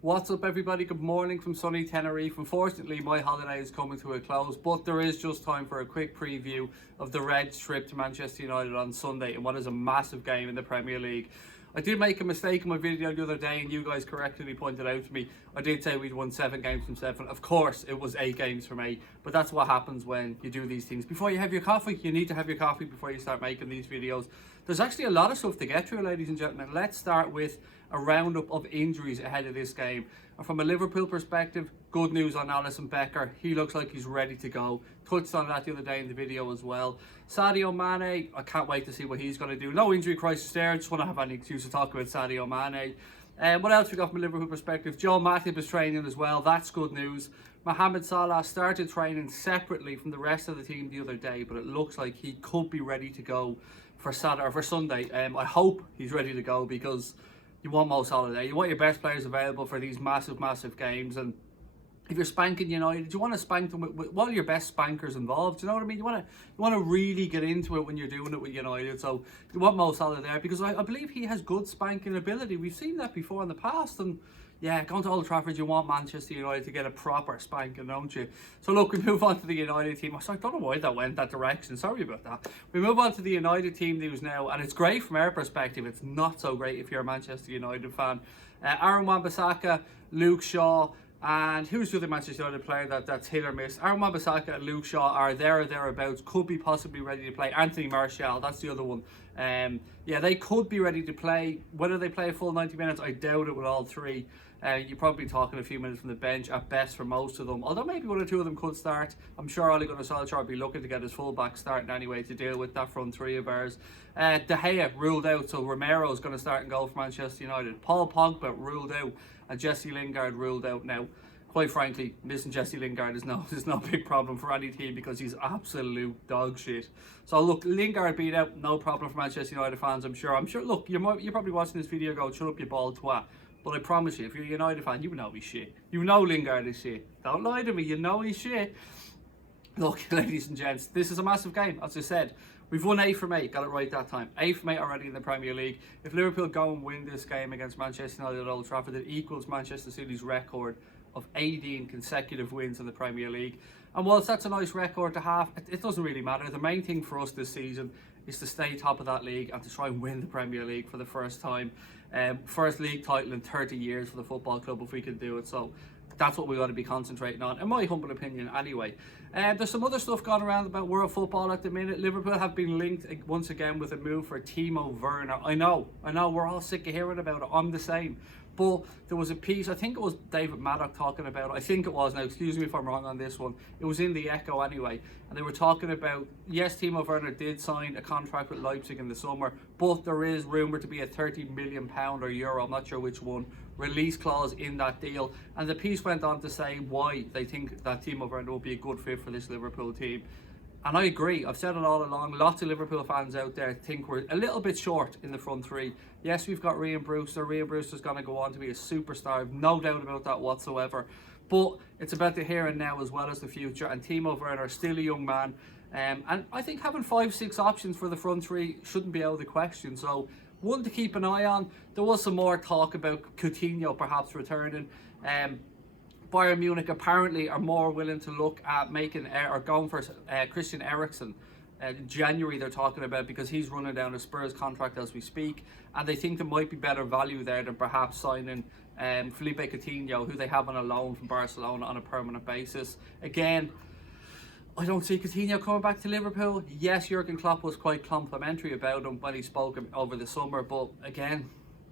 What's up, everybody? Good morning from sunny Tenerife. Unfortunately, my holiday is coming to a close, but there is just time for a quick preview of the Reds' trip to Manchester United on Sunday in what is a massive game in the Premier League. I did make a mistake in my video the other day, and you guys correctly pointed out to me. I did say we'd won 7 games from 7. Of course, it was 8 games from 8, but that's what happens when you do these things. Before you have your coffee, you need to have your coffee before you start making these videos. There's actually a lot of stuff to get through, ladies and gentlemen. Let's start with a roundup of injuries ahead of this game. And from a Liverpool perspective, good news on Alisson Becker. He looks like he's ready to go. Touched on that the other day in the video as well. Sadio Mane, I can't wait to see what he's going to do. No injury crisis there. Just want to have any excuse to talk about Sadio Mane. What else we got from a Liverpool perspective? Joe Matip is training as well. That's good news. Mohamed Salah started training separately from the rest of the team the other day, but it looks like he could be ready to go for Saturday or for Sunday. I hope he's ready to go because you want Mo Salah there. You want your best players available for these massive games. And if you're spanking United, you want to spank them with one of your best spankers involved. Do you know what I mean? You want to really get into it when you're doing it with United. So you want Mo Salah there because I believe he has good spanking ability. We've seen that before in the past. And yeah, going to Old Trafford, you want Manchester United to get a proper spanking, don't you? So look, we move on to the United team. I don't know why that went that direction. Sorry about that. We move on to the United team news now, and it's great from our perspective. It's not so great if you're a Manchester United fan. Aaron Wan-Bissaka, Luke Shaw, and who's the other Manchester United player that's hit or miss? Aaron Wan-Bissaka and Luke Shaw are there or thereabouts. Could be possibly ready to play. Anthony Martial, that's the other one. Yeah, they could be ready to play. Whether they play a full 90 minutes, I doubt it with all three. You're probably talking a few minutes from the bench at best for most of them. Although maybe 1 or 2 of them could start. I'm sure Ole Gunnar Solskjaer will be looking to get his fullback starting anyway to deal with that front three of ours. De Gea ruled out, so Romero is going to start and goal for Manchester United. Paul Pogba ruled out, and Jesse Lingard ruled out now. Quite frankly, missing Jesse Lingard is no big problem for any team because he's absolute dog shit. So look, Lingard beat out, no problem for Manchester United fans, I'm sure. Look, you're probably watching this video going, shut up, you bald twat. But I promise you, if you're a United fan, you know he's shit. You know Lingard is shit. Don't lie to me, you know he's shit. Look, ladies and gents, this is a massive game, as I said. We've won 8 from 8, got it right that time. 8 from 8 already in the Premier League. If Liverpool go and win this game against Manchester United at Old Trafford, it equals Manchester City's record of 18 consecutive wins in the Premier League. And whilst that's a nice record to have, it doesn't really matter. The main thing for us this season is to stay top of that league and to try and win the Premier League for the first time. First league title in 30 years for the football club if we can do it. So that's what we got to be concentrating on, in my humble opinion anyway. There's some other stuff going around about world football at the minute. Liverpool have been linked once again with a move for Timo Werner. I know, we're all sick of hearing about it. I'm the same. But there was a piece, I think it was David Maddock talking about it. I think it was, now excuse me if I'm wrong on this one. It was in the Echo anyway. And they were talking about, yes, Timo Werner did sign a contract with Leipzig in the summer, but there is rumoured to be a £30 million or euro, I'm not sure which one, release clause in that deal. And the piece went on to say why they think that Timo Werner will be a good fit for this Liverpool team. And I agree, I've said it all along, lots of Liverpool fans out there think we're a little bit short in the front three. Yes, we've got Ryan Brewster. Ryan Brewster's going to go on to be a superstar, I've no doubt about that whatsoever. But it's about the here and now as well as the future, and Timo Werner, still a young man. And I think having 5-6 options for the front three shouldn't be out of the question. So, one to keep an eye on. There was some more talk about Coutinho perhaps returning. Bayern Munich apparently are more willing to look at making or going for Christian Eriksen. In January they're talking about, because he's running down a Spurs contract as we speak, and they think there might be better value there than perhaps signing Felipe Coutinho, who they have on a loan from Barcelona on a permanent basis. Again, I don't see Coutinho coming back to Liverpool. Yes, Jurgen Klopp was quite complimentary about him when he spoke over the summer, but again,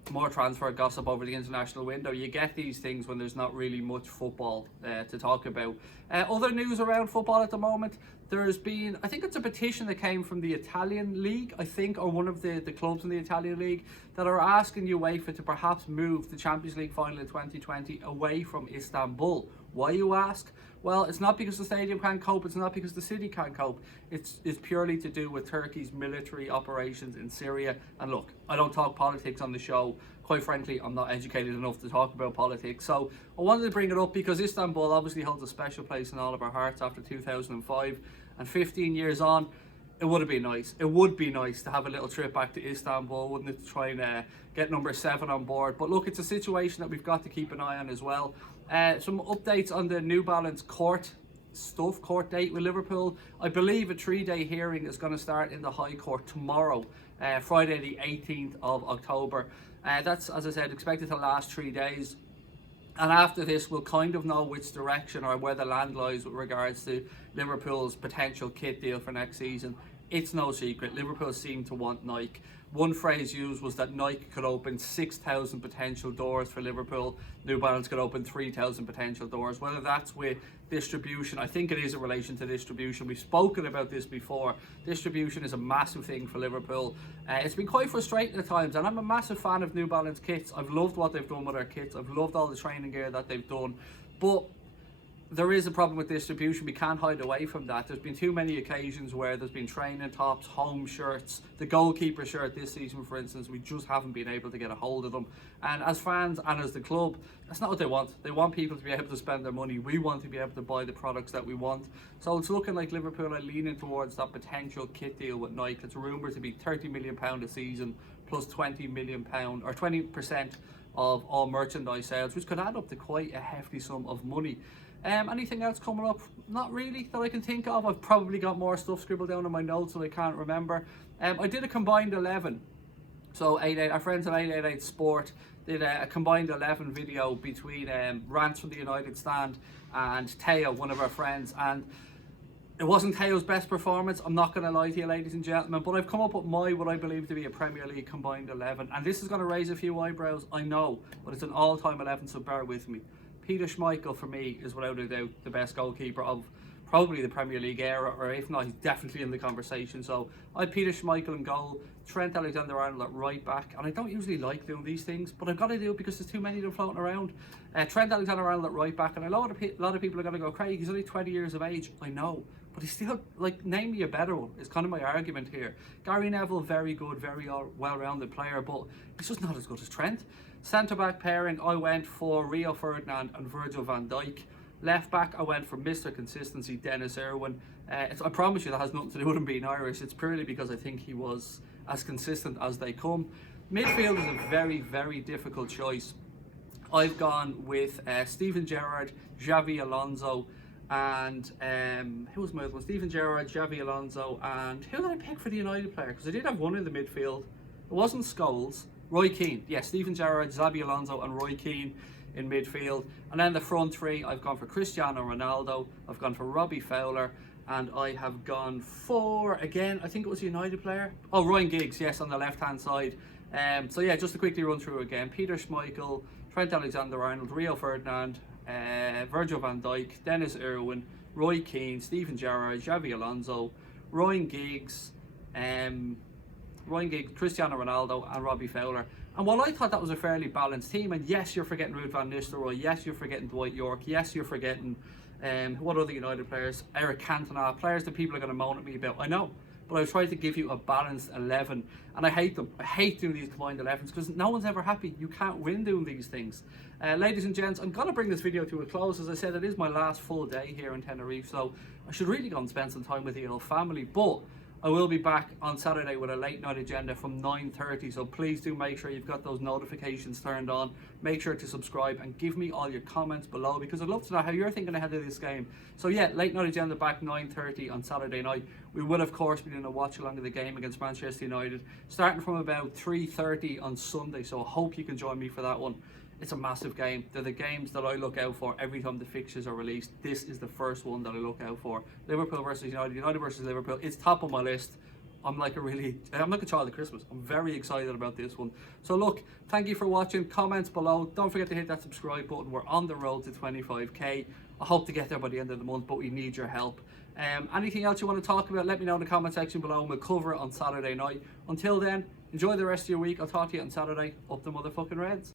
more transfer gossip over the international window. You get these things when there's not really much football to talk about. Other news around football at the moment, there's been, I think it's a petition that came from the Italian league, I think, or one of the clubs in the Italian league, that are asking UEFA to perhaps move the Champions League final in 2020 away from Istanbul. Why, you ask? Well, it's not because the stadium can't cope, it's not because the city can't cope. It's purely to do with Turkey's military operations in Syria. And look, I don't talk politics on the show. Quite frankly, I'm not educated enough to talk about politics. So I wanted to bring it up because Istanbul obviously holds a special place in all of our hearts after 2005. And 15 years on, It would have been nice. It would be nice to have a little trip back to Istanbul, wouldn't it, to try and get number 7 on board. But look, it's a situation that we've got to keep an eye on as well. Some updates on the New Balance court date with Liverpool. I believe a 3-day hearing is going to start in the High Court tomorrow, Friday the 18th of October. That's, as I said, expected to last 3 days. And after this, we'll kind of know which direction or where the land lies with regards to Liverpool's potential kit deal for next season. It's no secret, Liverpool seem to want Nike. One phrase used was that Nike could open 6,000 potential doors for Liverpool. New Balance could open 3,000 potential doors. Whether that's with distribution, I think it is in relation to distribution. We've spoken about this before. Distribution is a massive thing for Liverpool. It's been quite frustrating at times, and I'm a massive fan of New Balance kits. I've loved what they've done with their kits. I've loved all the training gear that they've done. But there is a problem with distribution. We can't hide away from that. There's been too many occasions where there's been training tops, home shirts, the goalkeeper shirt this season, for instance. We just haven't been able to get a hold of them. And as fans and as the club, that's not what they want. They want people to be able to spend their money. We want to be able to buy the products that we want. So it's looking like Liverpool are leaning towards that potential kit deal with Nike. It's rumoured to be £30 million a season plus £20 million or 20% of all merchandise sales, which could add up to quite a hefty sum of money. Anything else coming up? Not really that I can think of. I've probably got more stuff scribbled down in my notes that I can't remember. I did a combined 11. So our friends at 888 Sport did a combined 11 video between rants from the United stand and Teo, one of our friends. And it wasn't Teo's best performance, I'm not going to lie to you, ladies and gentlemen, but I've come up with what I believe to be a Premier League combined 11. And this is going to raise a few eyebrows, I know, but it's an all-time 11, so bear with me. Peter Schmeichel, for me, is without a doubt the best goalkeeper of probably the Premier League era, or if not, he's definitely in the conversation. So I had Peter Schmeichel in goal, Trent Alexander-Arnold at right back, and I don't usually like doing these things, but I've got to do it because there's too many of them floating around. Trent Alexander-Arnold at right back, and a lot of people are going to go, Craig, he's only 20 years of age. I know, but he's still, like, name me a better one, is kind of my argument here. Gary Neville, very good, very well-rounded player, but he's just not as good as Trent. Centre-back pairing, I went for Rio Ferdinand and Virgil van Dijk. Left back, I went for Mr. Consistency, Dennis Irwin. I promise you that has nothing to do with him being Irish. It's purely because I think he was as consistent as they come. Midfield is a very, very difficult choice. I've gone with Steven Gerrard, Xavi Alonso, and who was my other one? Steven Gerrard, Xavi Alonso, and who did I pick for the United player? Because I did have one in the midfield. It wasn't Scholes. Roy Keane, yes, Steven Gerrard, Xabi Alonso and Roy Keane in midfield. And then the front three, I've gone for Cristiano Ronaldo, I've gone for Robbie Fowler, and I have gone for, again, I think it was a United player. Oh, Ryan Giggs, yes, on the left-hand side. So yeah, just to quickly run through again. Peter Schmeichel, Trent Alexander-Arnold, Rio Ferdinand, Virgil van Dijk, Dennis Irwin, Roy Keane, Steven Gerrard, Xavi Alonso, Ryan Giggs, Cristiano Ronaldo and Robbie Fowler. And while I thought that was a fairly balanced team, and yes, you're forgetting Ruud van Nistelrooy, yes, you're forgetting Dwight York, yes, you're forgetting what other United players, Eric Cantona, players that people are going to moan at me about, I know, but I've tried to give you a balanced 11, and I hate them. I hate doing these combined 11s because no one's ever happy. You can't win doing these things. Ladies and gents, I'm going to bring this video to a close. As I said, it is my last full day here in Tenerife, so I should really go and spend some time with the old family, but I will be back on Saturday with a late night agenda from 9:30, so please do make sure you've got those notifications turned on. Make sure to subscribe and give me all your comments below, because I'd love to know how you're thinking ahead of this game. So yeah, late night agenda back 9:30 on Saturday night. We will of course be doing a watch along of the game against Manchester United starting from about 3:30 on Sunday, so I hope you can join me for that one. It's a massive game. They're the games that I look out for every time the fixtures are released. This is the first one that I look out for. Liverpool versus United, United versus Liverpool. It's top of my list. I'm like a child of Christmas. I'm very excited about this one. So look, thank you for watching. Comments below. Don't forget to hit that subscribe button. We're on the road to 25k. I hope to get there by the end of the month, but we need your help. Anything else you want to talk about, let me know in the comment section below and we'll cover it on Saturday night. Until then, enjoy the rest of your week. I'll talk to you on Saturday. Up the motherfucking Reds.